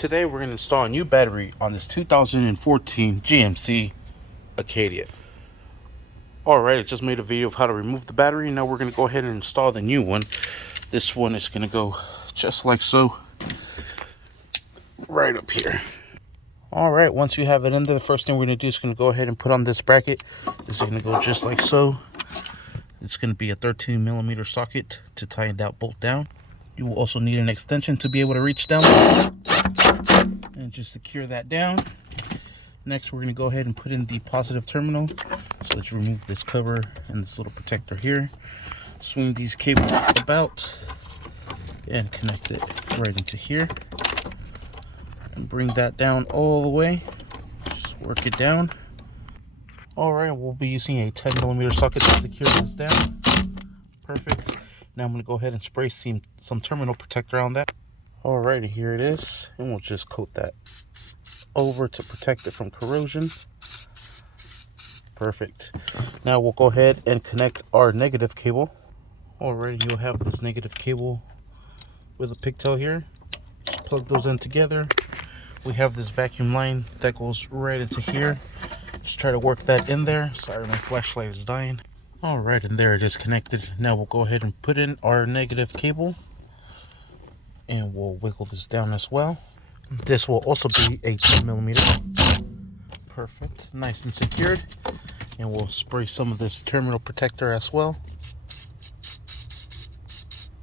Today we're going to install a new battery on this 2014 GMC Acadia. Alright, I just made a video of how to remove the battery. Now we're going to go ahead and install the new one. This one is going to go just like so, right up here. Alright, once you have it in there, the first thing we're going to do is going to go ahead and put on this bracket. This is going to go just like so. It's going to be a 13mm socket to tie that bolt down. You will also need an extension to be able to reach down and just secure that down. Next, we're going to go ahead and put in the positive terminal. So let's remove this cover and this little protector here. Swing these cables about and connect it right into here. And bring that down all the way. Just work it down. Alright, we'll be using a 10mm socket to secure this down. Perfect. Now I'm going to go ahead and spray some terminal protector on that. Alrighty, here it is. And we'll just coat that over to protect it from corrosion. Perfect. Now we'll go ahead and connect our negative cable. Alrighty, you'll have this negative cable with a pigtail here. Just plug those in together. We have this vacuum line that goes right into here. Just try to work that in there. Sorry, my flashlight is dying. Alright, and there it is connected. Now we'll go ahead and put in our negative cable. And we'll wiggle this down as well. This will also be a 10mm. Perfect. Nice and secured. And we'll spray some of this terminal protector as well.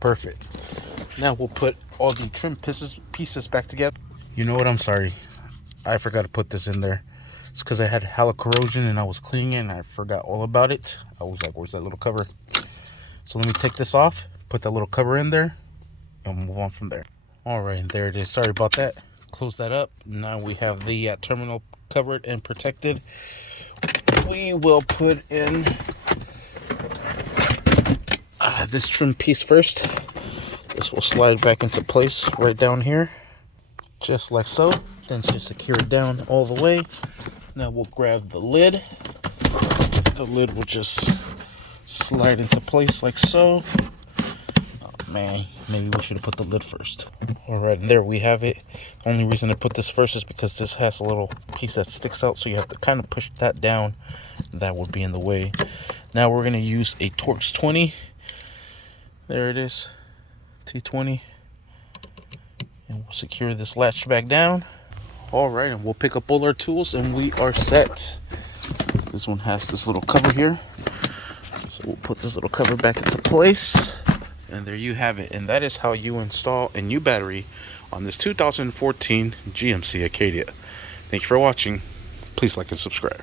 Perfect. Now we'll put all the trim pieces back together. You know what? I'm sorry. I forgot to put this in there. It's because I had halo corrosion and I was cleaning it and I forgot all about it. I was like, where's that little cover? So let me take this off, put that little cover in there, and move on from there. Alright, and there it is. Sorry about that. Close that up. Now we have the terminal covered and protected. We will put in this trim piece first. This will slide back into place right down here, just like so. Then just secure it down all the way. Now we'll grab the lid. The lid will just slide into place like so. Oh man, maybe we should have put the lid first. Alright, and there we have it. Only reason I put this first is because this has a little piece that sticks out, so you have to kind of push that down. That would be in the way. Now we're going to use a Torx 20. There it is, T20. And we'll secure this latch back down. Alright, and we'll pick up all our tools and we are set. This one has this little cover here. So we'll put this little cover back into place. And there you have it. And that is how you install a new battery on this 2014 GMC Acadia. Thank you for watching. Please like and subscribe.